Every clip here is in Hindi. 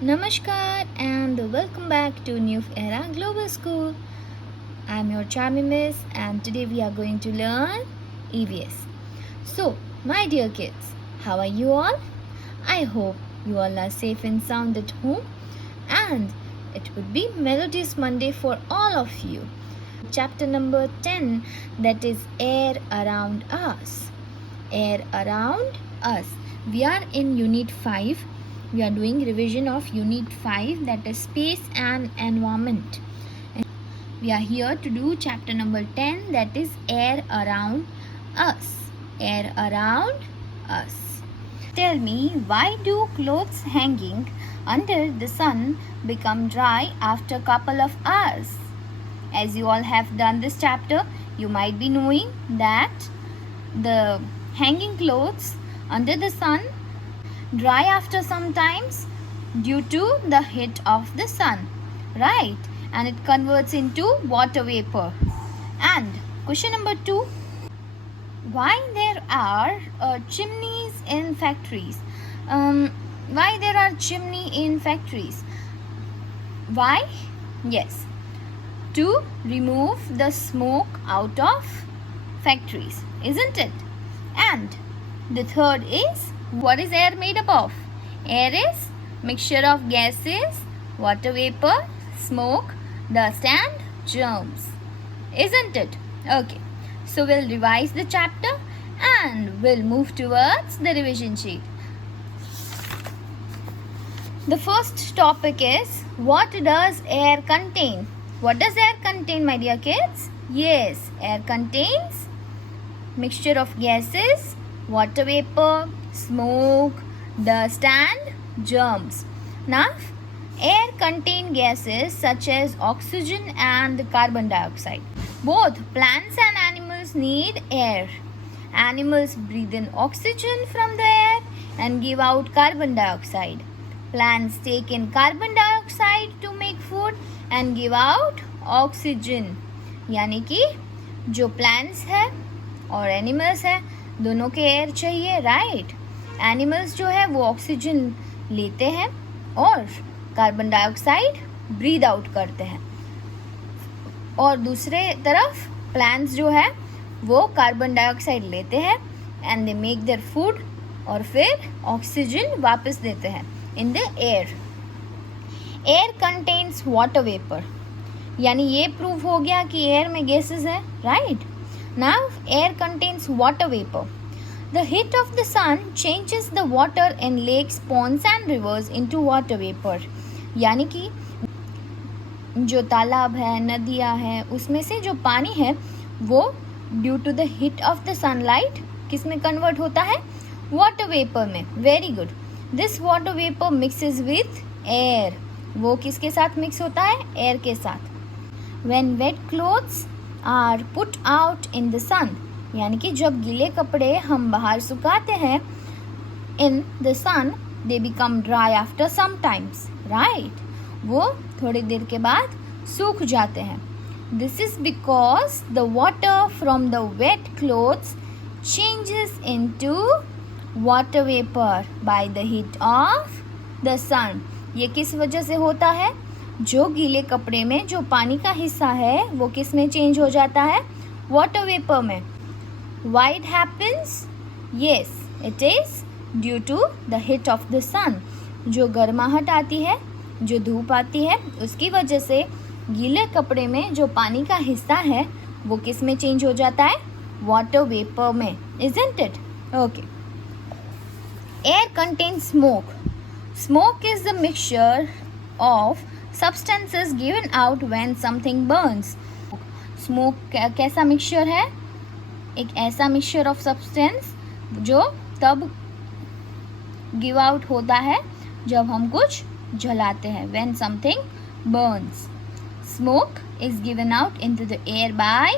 Namaskar and welcome back to New Era Global School. I'm your charming miss and today we are going to learn EVS. So, my dear kids, how are you all? I hope you all are safe and sound at home and it would be Melodious Monday for all of you. Chapter number 10, that is Air Around Us. Air Around Us. We are in Unit 5. We are doing revision of Unit 5, that is Space and Environment. And we are here to do chapter number 10, that is Air Around Us. Air Around Us. Tell me, why do clothes hanging under the sun become dry after a couple of hours? As you all have done this chapter, you might be knowing that the hanging clothes under the sun dry after some times due to the heat of the sun, right? And it converts into water vapor. And question number 2, why there are chimneys in factories? Why there are chimney in factories? Why? Yes, to remove the smoke out of factories, isn't it? And the third is, what is air made up of? Air is mixture of gases, water vapor, smoke, dust and germs, isn't it? Okay, so we'll revise the chapter and we'll move towards the revision sheet. The first topic is, what does air contain? What does air contain, my dear kids? Yes, air contains mixture of gases, water vapor, smoke, dust and germs. Now, air contains gases such as oxygen and carbon dioxide. Both plants and animals need air. Animals breathe in oxygen from the air and give out carbon dioxide. Plants take in carbon dioxide to make food and give out oxygen. यानी कि जो plants है और एनिमल्स है दोनों के एयर चाहिए, राइट? एनिमल्स जो है वो ऑक्सीजन लेते हैं और कार्बन डाइऑक्साइड ब्रीद आउट करते हैं, और दूसरे तरफ प्लांट्स जो है वो कार्बन डाइऑक्साइड लेते हैं and they make their food और फिर ऑक्सीजन वापस देते हैं in the air. Air contains water vapour, यानी ये प्रूव हो गया कि एयर में गैसेस है, right? Now, air contains water vapor. The heat of the sun changes the water in lakes, ponds and rivers into water vapor. यानी कि जो तालाब है, नदियाँ हैं, उसमें से जो पानी है वो due to the heat of the sunlight किस में कन्वर्ट होता है? वाटर वेपर में. Very good. This water vapour mixes with air. वो किसके साथ मिक्स होता है? एयर के साथ. When wet clothes are put out in the sun, यानी कि जब गीले कपड़े हम बाहर सुखाते हैं in the sun, they become dry after some times, right? वो थोड़ी देर के बाद सूख जाते हैं. This is because the water from the wet clothes changes into water vapour by the heat of the sun. ये किस वजह से होता है? जो गीले कपड़े में जो पानी का हिस्सा है वो किस में चेंज हो जाता है? वाटर वेपर में. Why it happens? Yes, it is due to the heat of the sun. जो गर्माहट आती है, जो धूप आती है, उसकी वजह से गीले कपड़े में जो पानी का हिस्सा है वो किस में चेंज हो जाता है? वाटर वेपर में, isn't it? Okay. Air contains smoke. Smoke is the mixture of substances given out when something burns. Smoke कैसा मिक्सचर है? एक ऐसा मिक्सचर ऑफ सब्सटेंस जो तब गिव आउट होता है जब हम कुछ जलाते हैं. when something burns. Smoke is given out into the air by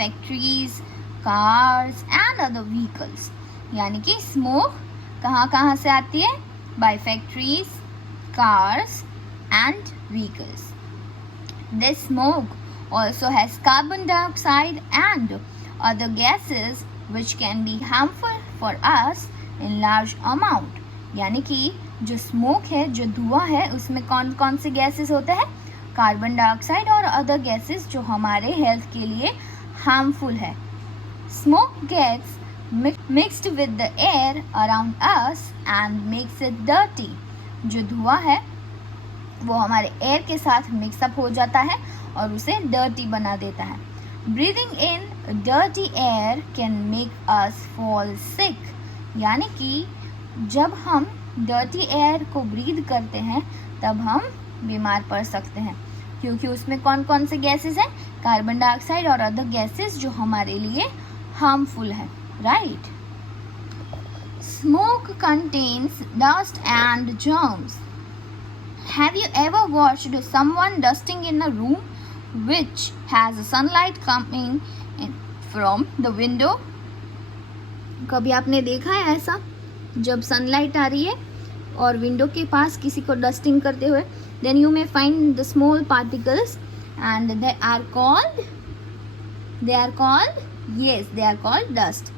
factories, cars and other vehicles. यानी कि स्मोक कहाँ कहाँ से आती है? by factories, cars and vehicles. This smoke also has carbon dioxide and other which can be harmful for us in large amount. यानी कि जो स्मोक है, जो धुआं है, उसमें कौन कौन से गैसेस होते हैं? कार्बन डाइऑक्साइड और अदर गैसेस जो हमारे हेल्थ के लिए हार्मफुल है. Smoke gets mixed with the air around us and makes it dirty. जो धुआं है वो हमारे एयर के साथ मिक्सअप हो जाता है और उसे डर्टी बना देता है. Breathing in dirty air can make us fall sick. यानी कि जब हम डर्टी एयर को ब्रीद करते हैं तब हम बीमार पड़ सकते हैं, क्योंकि उसमें कौन कौन से गैसेस हैं? कार्बन डाइऑक्साइड और अदर गैसेस जो हमारे लिए हार्मफुल है. Right. Smoke contains dust and germs. Have you ever watched someone dusting in a room which has sunlight coming in from the window? कभी आपने देखा है ऐसा, जब सनलाइट आ रही है और विंडो के पास किसी को डस्टिंग करते हुए? Then you may find the small particles and they are called dust.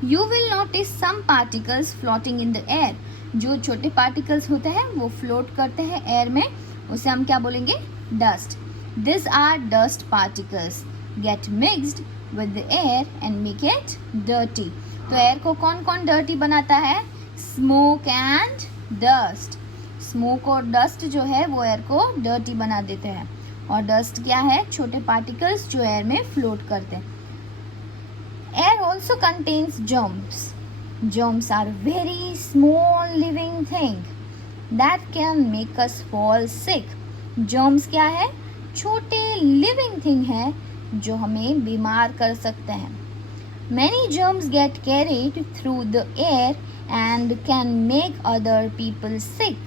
You will notice some particles floating in the air. जो छोटे particles होते हैं वो float करते हैं air में, उसे हम क्या बोलेंगे? Dust. These are dust particles get mixed with the air and make it dirty. तो air को कौन कौन dirty बनाता है? Smoke and dust. Smoke और dust जो है वो air को dirty बना देते हैं. और dust क्या है? छोटे particles जो air में float करते हैं. Air also contains germs. Germs are very small living thing that can make us fall sick. Germs क्या है? छोटे living thing है जो हमें बीमार कर सकते हैं. Many germs get carried through the air and can make other people sick.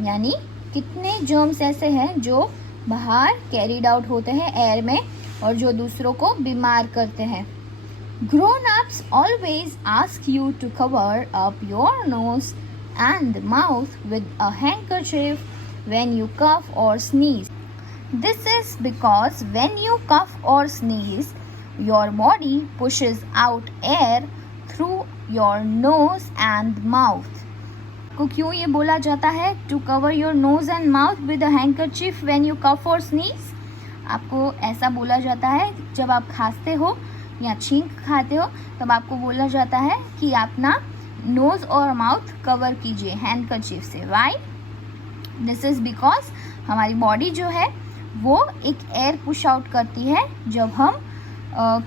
यानी कितने germs ऐसे हैं जो बाहर carried out होते हैं air में और जो दूसरों को बीमार करते हैं. Grown-ups always ask you to cover up your nose and mouth with a handkerchief when you cough or sneeze. This is because when you cough or sneeze, your body pushes out air through your nose and mouth. को क्यों ये बोला जाता है to cover your nose and mouth with a handkerchief when you cough or sneeze? आपको ऐसा बोला जाता है जब आप खांसते हो या छींक खाते हो तब आपको बोला जाता है कि अपना नोज़ और माउथ कवर कीजिए हैंडकरचीफ से. वाई? दिस इज़ बिकॉज हमारी बॉडी जो है वो एक एयर पुश आउट करती है जब हम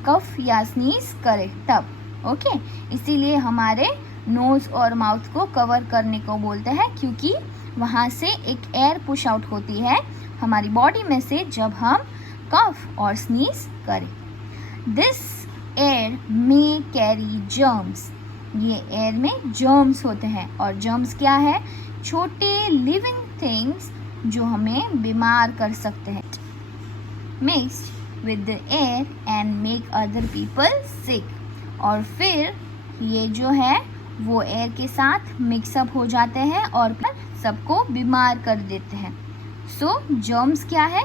कफ या स्नीज करें तब. ओके, इसीलिए हमारे नोज़ और माउथ को कवर करने को बोलते हैं, क्योंकि वहाँ से एक एयर पुश आउट होती है हमारी बॉडी में से जब हम कफ और स्नीज करें. दिस एयर में कैरी जर्म्स. ये एयर में जर्म्स होते हैं और जर्म्स क्या है? छोटे लिविंग थिंग्स जो हमें बीमार कर सकते हैं. Mixed with the air and make other people sick. और फिर ये जो है वो एयर के साथ मिक्सअप हो जाते हैं और सबको बीमार कर देते हैं. सो जर्म्स क्या है?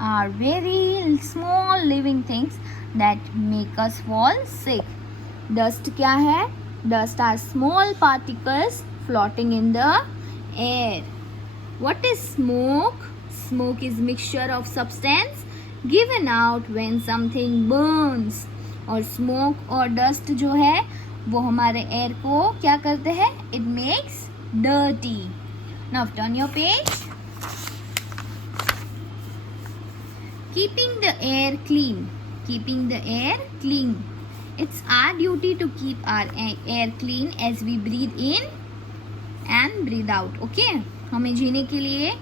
Are very small living things that make us fall sick. Dust क्या है? Dust are small particles floating in the air. What is smoke? Smoke is mixture of substance given out when something burns. और smoke और dust जो है वो हमारे air को क्या करते हैं? It makes dirty. Now turn your page. Keeping the air clean. Keeping the air clean. It's our duty to keep our air clean as we breathe in and breathe out. Okay? हमें जीने के लिए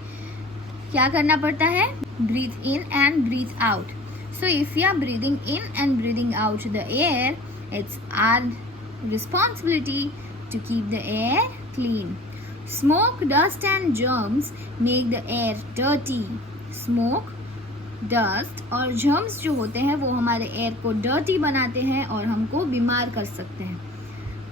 क्या करना पड़ता है? Breathe in and breathe out. So if we are breathing in and breathing out the air, it's our responsibility to keep the air clean. Smoke, dust and germs make the air dirty. Smoke, dust और जर्म्स जो होते हैं वो हमारे एयर को डर्टी बनाते हैं और हमको बीमार कर सकते हैं.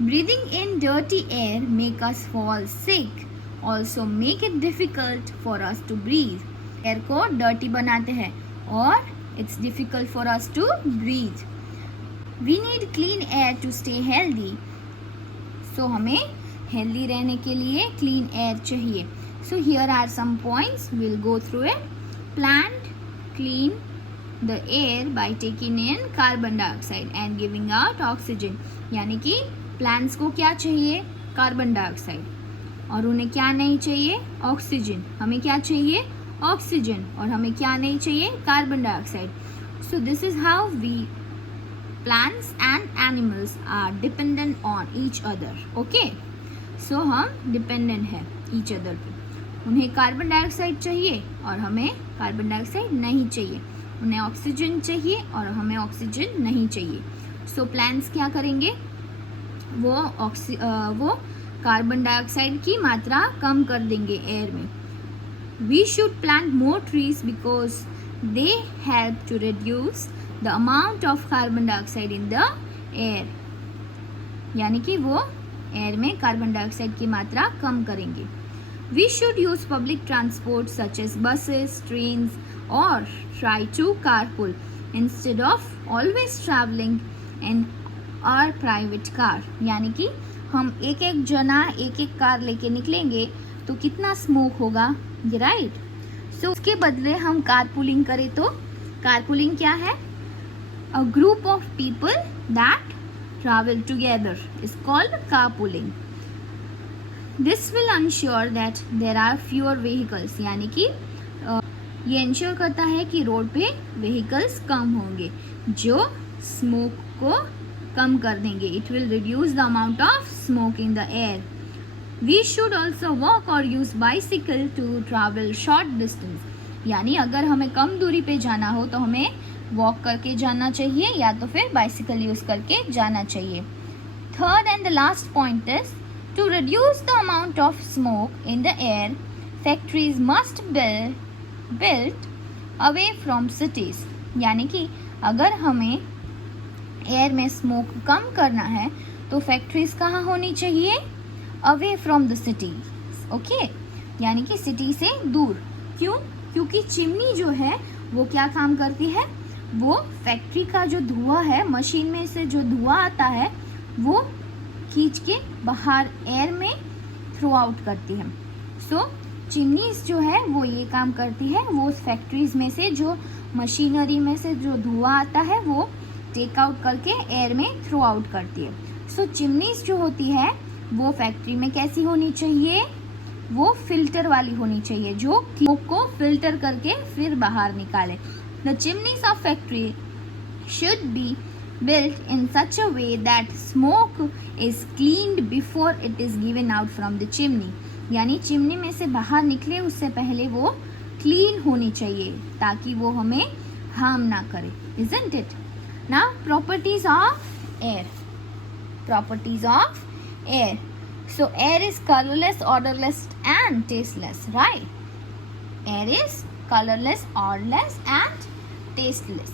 Breathing in dirty air make us fall sick. Also make it difficult for us to breathe. Air को डर्टी बनाते हैं और it's difficult for us to breathe. We need clean air to stay healthy. So हमें हेल्दी रहने के लिए क्लीन एयर चाहिए. So here are some points, will go through it. Plant clean the air by taking in carbon dioxide and giving out oxygen. यानी कि प्लांट्स को क्या चाहिए? Carbon dioxide. और उन्हें क्या नहीं चाहिए? ऑक्सीजन. हमें क्या चाहिए? ऑक्सीजन. और हमें क्या नहीं चाहिए? Carbon dioxide. So this is how we plants and animals are dependent on each other. Okay, so हम dependent है each other पे. उन्हें कार्बन डाइऑक्साइड चाहिए और हमें कार्बन डाइऑक्साइड नहीं चाहिए. उन्हें ऑक्सीजन चाहिए और हमें ऑक्सीजन नहीं चाहिए. सो प्लांट्स क्या करेंगे? वो कार्बन डाइऑक्साइड की मात्रा कम कर देंगे एयर में. We should plant more trees because they help to reduce the amount of carbon dioxide in the air. यानी कि वो एयर में कार्बन डाइऑक्साइड की मात्रा कम करेंगे. We should use public transport such as buses, trains or try to carpool instead of always traveling in our private car. यानी कि हम एक एक जना एक एक कार लेके निकलेंगे तो कितना स्मोक होगा, राइट. सो उसके बदले हम कारपूलिंग करें तो कारपूलिंग क्या है? A group of people that travel together is called carpooling. This will ensure that there are fewer vehicles. यानी कि ये इंश्योर करता है कि रोड पे व्हीकल्स कम होंगे जो स्मोक को कम कर देंगे. It will reduce the amount of smoke in the air. We should also walk or use bicycle to travel short distance. यानी अगर हमें कम दूरी पे जाना हो तो हमें वॉक करके जाना चाहिए या तो फिर बाइसिकल यूज करके जाना चाहिए. Third and the last point is to reduce the amount of smoke in the air. Factories must built away from cities. यानी कि अगर हमें एयर में स्मोक कम करना है तो फैक्ट्रीज कहाँ होनी चाहिए? Away from the cities. Okay, यानी कि सिटी से दूर. क्यों? क्योंकि चिमनी जो है वो क्या काम करती है? वो फैक्ट्री का जो धुआं है, मशीन में से जो धुआं आता है वो खींच के बाहर एयर में थ्रो आउट करती है. सो चिमनीज जो है वो ये काम करती है, वो फैक्ट्रीज में से जो मशीनरी में से जो धुआं आता है वो टेक आउट करके एयर में थ्रो आउट करती है. सो चिमनीज जो होती है वो फैक्ट्री में कैसी होनी चाहिए? वो फिल्टर वाली होनी चाहिए जो स्मोक को फिल्टर करके फिर बाहर निकाले. The chimneys of factory should be built in such a way that smoke is cleaned before it is given out from the chimney. यानी चिमनी में से बाहर निकले उससे पहले वो क्लीन होनी चाहिए ताकि वो हमें हार्म ना करे. Isn't it? Now properties of air. Properties of air. So air is colorless, odorless and tasteless, right? Air is colorless, odorless and tasteless.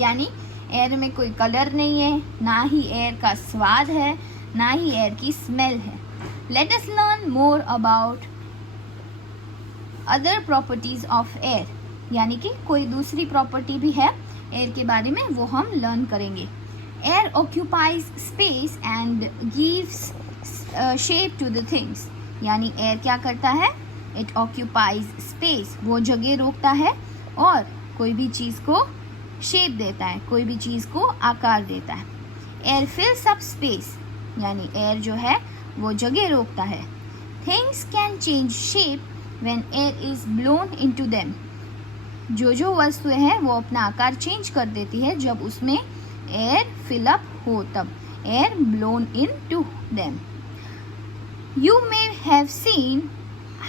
यानी एयर में कोई कलर नहीं है, ना ही एयर का स्वाद है, ना ही एयर की स्मेल है. Let us learn more about other properties of air. यानी कि कोई दूसरी प्रॉपर्टी भी है एयर के बारे में, वो हम लर्न करेंगे. Air occupies space and gives shape to the things. यानी एयर क्या करता है? It occupies space. वो जगह रोकता है और कोई भी चीज़ को शेप देता है, कोई भी चीज़ को आकार देता है. Air फिल्स up space. यानी एयर जो है वो जगह रोकता है. Things can change shape when air is blown into them. जो वस्तुएं हैं वो अपना आकार चेंज कर देती है जब उसमें एयर फिल अप हो, तब air blown into them. You may have seen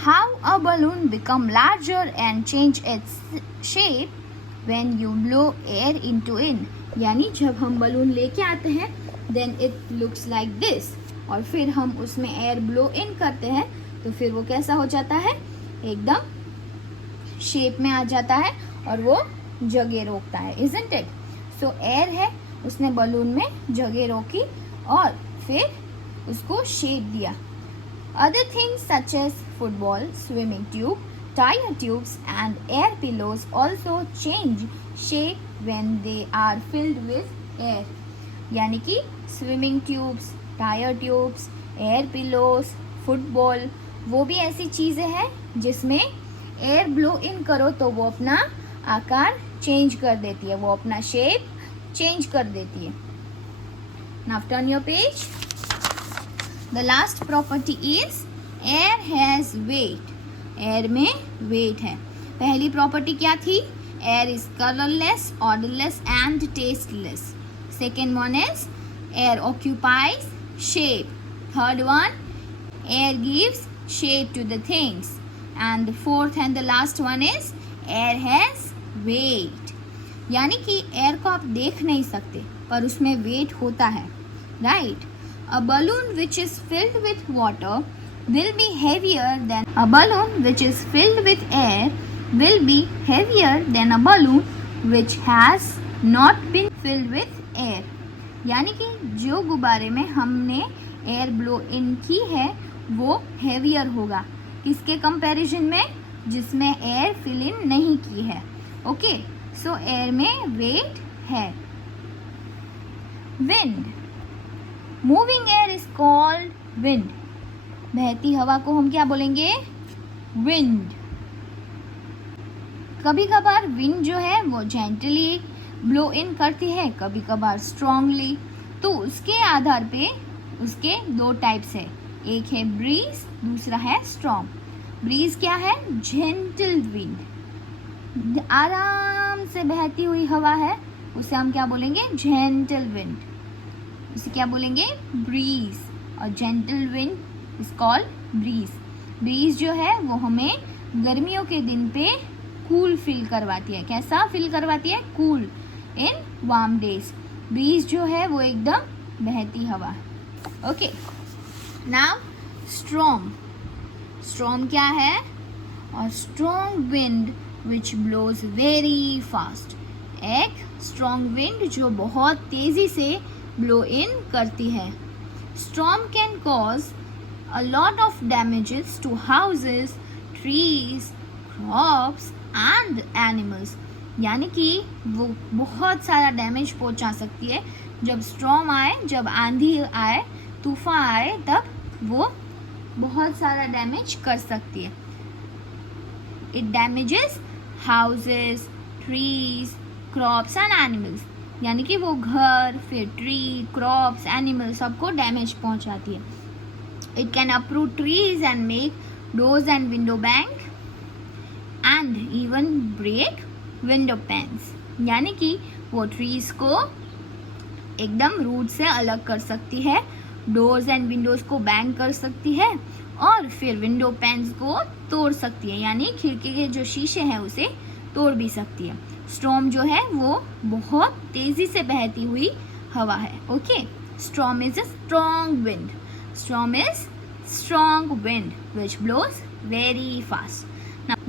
how a balloon become larger and change its shape when you blow air into it. यानी जब हम बलून लेके आते हैं then it looks like this, और फिर हम उसमें एयर ब्लो इन करते हैं तो फिर वो कैसा हो जाता है? एकदम शेप में आ जाता है और वो जगह रोकता है. Isn't it? So एयर है, उसने बलून में जगह रोकी और फिर उसको शेप दिया. Other things such as football, swimming tube, tire tubes and air pillows also change shape when they are filled with air. यानी कि swimming tubes, tyre tubes, air pillows, football, वो भी ऐसी चीज़ें हैं जिसमें एयर ब्लो इन करो तो वो अपना आकार चेंज कर देती है, वो अपना शेप चेंज कर देती है. Now turn your page. The last property is air has wait. Air में वेट है. पहली प्रॉपर्टी क्या थी? Air is colourless, odourless and tasteless. Second one is air occupies shape. Third one, air gives shape to the things. And the fourth and the last one is air has weight. यानी कि एयर को आप देख नहीं सकते पर उसमें वेट होता है, right? A balloon which is filled with water will be heavier than a balloon which is filled with air will be heavier than a balloon which has not been filled with air. यानी कि जो गुब्बारे में हमने एयर ब्लो इन की है वो हेवियर होगा. किसके कंपैरिजन में? जिसमें एयर फिल इन नहीं की है. ओके, सो एयर में वेट है. Wind. Moving air is called wind. बहती हवा को हम क्या बोलेंगे? विंड. कभी कभार विंड जो है वो जेंटली ब्लो इन करती है, कभी कभार स्ट्रांगली. तो उसके आधार पे उसके दो टाइप्स है. एक है ब्रीज, दूसरा है स्ट्रॉन्ग. ब्रीज क्या है? जेंटल विंड, आराम से बहती हुई हवा है, उसे हम क्या बोलेंगे? Gentle wind. उसे क्या बोलेंगे? ब्रीज. और gentle wind is called breeze. Breeze जो है वो हमें गर्मियों के दिन पे कूल फील करवाती है. कैसा फील करवाती है? Cool in warm days. Breeze जो है वो एकदम बहती हवा. Okay, now storm. स्ट्रॉम क्या है? और strong wind which blows very fast. एक स्ट्रॉन्ग विंड जो बहुत तेजी से ब्लो इन करती है. Storm can cause a lot of damages to houses, trees, crops and animals. यानी कि वो बहुत सारा डैमेज पहुंचा सकती है. जब स्ट्रॉम आए, जब आंधी आए, तूफान आए, तब वो बहुत सारा डैमेज कर सकती है. It damages houses, trees, crops and animals. यानी कि वो घर, फिर ट्री, क्रॉप्स, एनिमल सबको डैमेज पहुंचाती है. It can uproot trees and make doors and window bang and even break window panes. यानी कि वो ट्रीज को एकदम रूट से अलग कर सकती है, डोर्स एंड विंडोज को बैंग कर सकती है और फिर विंडो पैन्स को तोड़ सकती है. यानी खिड़की के जो शीशे हैं उसे तोड़ भी सकती है. स्टॉर्म जो है वो बहुत तेजी से बहती हुई हवा है. Okay, storm is a strong wind. Storm is strong wind which blows very fast.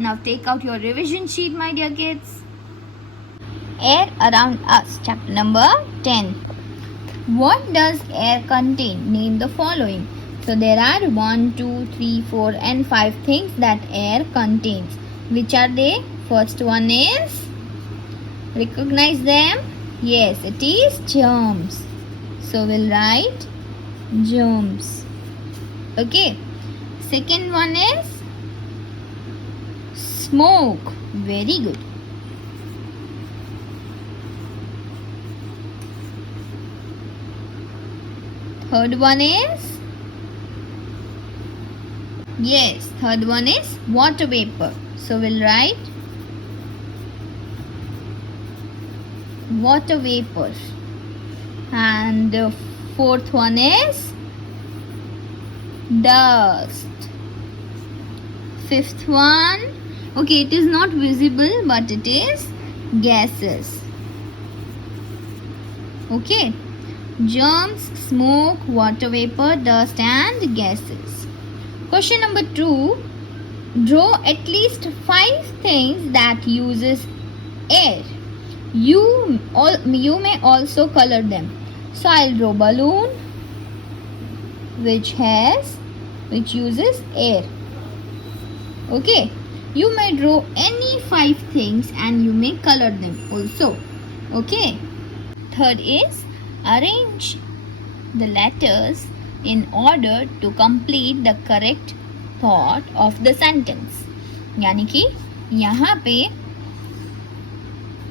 Now take out your revision sheet, my dear kids. Air around us, chapter number 10. What does air contain? Name the following. So there are 1, 2, 3, 4 and 5 things that air contains. Which are they? First one is, recognize them? Yes, it is germs. So we'll write germs. Okay. Second one is smoke. Very good. Third one is, yes, third one is water vapor. So we'll write water vapor. And the fourth one is dust. Fifth one, okay, it is not visible but it is gases. Okay, germs, smoke, water vapor, dust and gases. Question number 2, draw at least 5 things that uses air. You may also color them. So I'll draw balloon which uses air. Okay, you may draw any 5 things and you may color them also. Okay, third is arrange the letters in order to complete the correct thought of the sentence. यानी कि यहाँ पे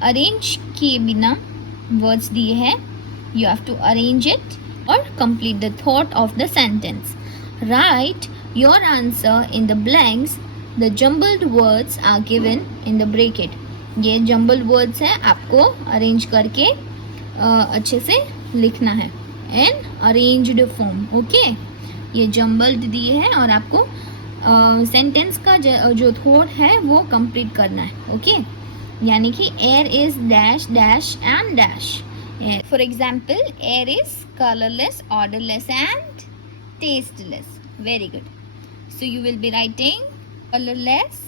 अरेंज किए बिना वर्ड्स दिए हैं, you have to arrange it or complete the thought of the sentence. Write your answer in the blanks. The jumbled words are given in the bracket. ये jumbled words है, आपको arrange करके अच्छे से लिखना है in arranged form. Okay? ये jumbled दिए हैं और आपको सेंटेंस का जो थॉट है वो कंप्लीट करना है. ओके यानी कि air is dash dash and dash. For example, air is colourless, odourless and tasteless. Very good. So you will be writing colourless,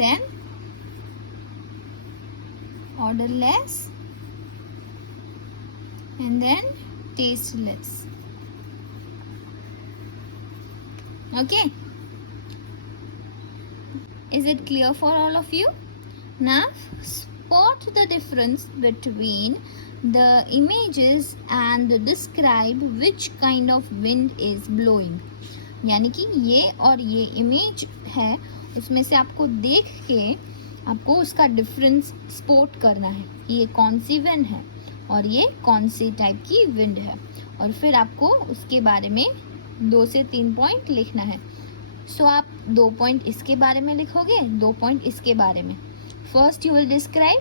then orderless, and then tasteless. Okay, is it clear for all of you? Now spot the difference between the images and describe which kind of wind is blowing. यानी कि ये और ये इमेज है, उसमें से आपको देख के आपको उसका डिफरेंस स्पॉट करना है कि ये कौन सी विंड है और ये कौन सी टाइप की विंड है. और फिर आपको उसके बारे में 2 से 3 पॉइंट लिखना है. सो आप 2 पॉइंट इसके बारे में लिखोगे, 2 पॉइंट इसके बारे में. First you will describe,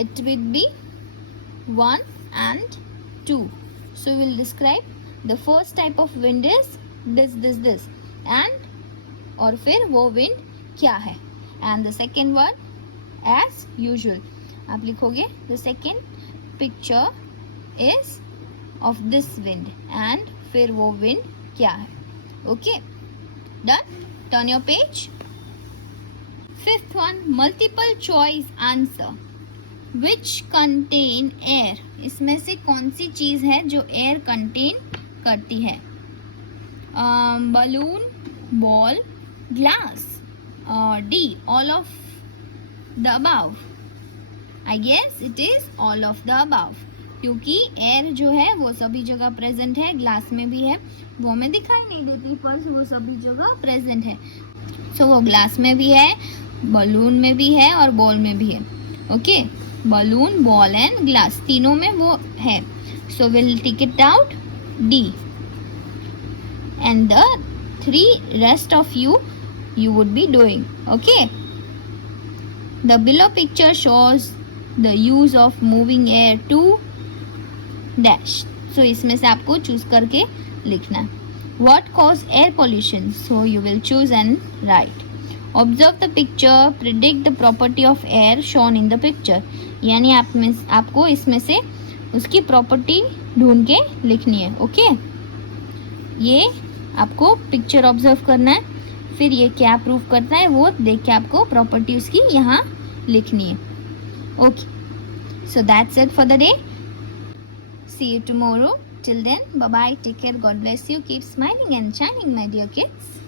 it will be 1 and 2. So you will describe the first type of wind is this and और फिर वो विंड क्या है. And the second one as usual आप लिखोगे the second picture is of this wind and फिर वो विंड क्या है. Okay done. Turn your page. Fifth one, multiple choice answer. Which contain air. इसमें से कौन सी चीज है जो एयर कंटेन करती है. Balloon, ball, glass, D, all of the above. I guess it is all of the above, क्योंकि एयर जो है वो सभी जगह प्रेजेंट है. ग्लास में भी है, वो हमें दिखाई नहीं देती पर वो सभी जगह प्रेजेंट है. सो वो ग्लास में भी है, बलून में भी है और बॉल में भी है. Okay, balloon, ball and glass तीनों में वो है. So will take it out D, and the 3 rest of you would be doing. Okay, the below picture shows the use of moving air to dash. So इसमें से आपको चूज करके लिखना है. What cause air pollution? So you will choose and write. Observe the picture, predict the property of air shown in the picture. यानी आपको इसमें से उसकी प्रॉपर्टी ढूंढ के लिखनी है. ओके, ये आपको पिक्चर ऑब्जर्व करना है, फिर ये क्या प्रूव करता है वो देख के आपको प्रॉपर्टी उसकी यहाँ लिखनी है. Okay, so that's it for the day. See you tomorrow. Till then, bye bye, take care, God bless you, keep smiling and shining my dear kids.